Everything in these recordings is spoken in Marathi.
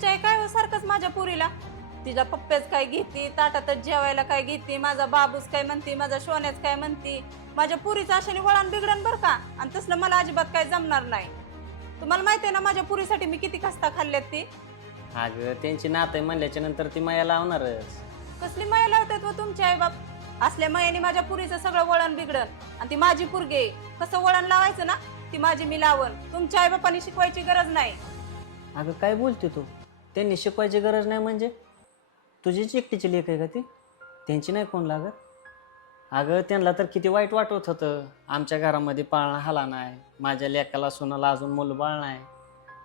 तुमच्या आई काय हो सारखंच माझ्या पुरीला तिच्या पप्प्याच काय घेते, ताटातच जेवायला काय घेते, माझा बाबूस काय म्हणते, माझा सोन्याच काय म्हणते, माझ्या पुरीचं अशाने वळण बिघडण बर का. आणि तसलं मला अजिबात काय जमणार नाही. तुम्हाला माहिती आहे ना माझ्या पुरीसाठी मी किती कष्टा खाल्ल्यात ती. अगं त्यांची नातं म्हणल्याच्या नंतर ती माया लावणारच. कसली माया लावतात व तुमचे आई बाप. असल्या मायाने माझ्या पुरीचं सगळं वळण बिघडण. आणि ती माझी पुरगी कसं वळण लावायचं ना ती माझी मी लावण. तुमच्या आई बापांनी शिकवायची गरज नाही. अगं काय बोलते तू? त्यांनी शिकवायची गरज नाही म्हणजे तुझीच एकटीची लेक आहे का ती? त्यांची नाही कोण लागत? अगं त्यांना तर किती वाईट वाटत होतं, आमच्या घरामध्ये पाळणा हाला नाही, माझ्या लेकाला सोनाला अजून मुलबाळ नाही.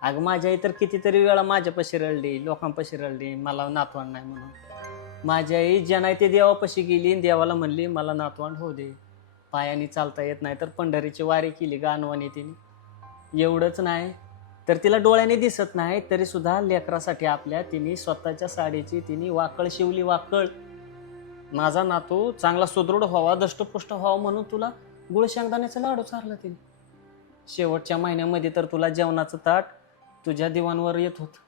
अगं माझी आई तर कितीतरी वेळा माझ्यापाशी रडली, लोकांपाशी रडली, मला नातवंड नाही म्हणून. माझी आई ज्या नाही ते देवापाशी गेली आणि देवाला म्हणली मला नातवंड होऊ दे. पायाने चालता येत नाही तर पंढरीची वारी केली गाणवाने तिने. एवढंच नाही तर तिला डोळ्याने दिसत नाही तरी सुद्धा लेकरासाठी आपल्या तिने स्वतःच्या साडीची तिने वाकळ शिवली, वाकळ. माझा नातू चांगला सुदृढ व्हावा, दष्टपुष्ट व्हावा म्हणून तुला गुळ शेंगदाण्याचा लाडू चारला तिने. शेवटच्या महिन्यामध्ये तर तुला जेवणाचं ताट तुझ्या दिवाणवर येत होतं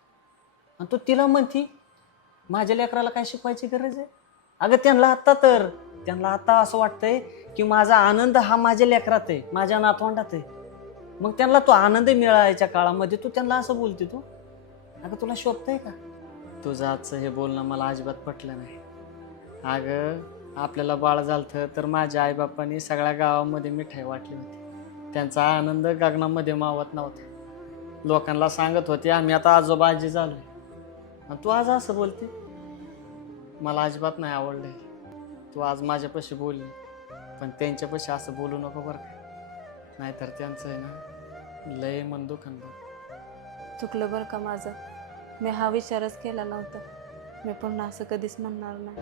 आणि तू तिला म्हणती माझ्या लेकराला काय शिकवायची गरज आहे? अगं त्यांना आता असं वाटतंय की माझा आनंद हा माझ्या लेकरात आहे, माझ्या नातवंडात आहे. मग त्यांना तो आनंद मिळायच्या काळामध्ये तू त्यांना असं बोलते तू? अगं तुला शोभतंय का? तुझं आजचं हे बोलणं मला अजिबात पटलं नाही. अगं आपल्याला बाळ झालतं तर माझ्या आईबापांनी सगळ्या गावामध्ये मिठाई वाटली होती. त्यांचा आनंद गगनामध्ये मावत नव्हता. लोकांना सांगत होते आम्ही आता आजोबा आजी झालोय. आणि तू आज असं बोलते? मला अजिबात नाही आवडलंय. तू आज माझ्यापाशी बोलली पण त्यांच्यापाशी असं बोलू नको बरं का. नाहीतर त्यांचं आहे ना लय मन दुखन बघ. चुकलं बरं का माझं. मी हा विचारच केला नव्हता. मी पुन्हा असं कधीच म्हणणार नाही.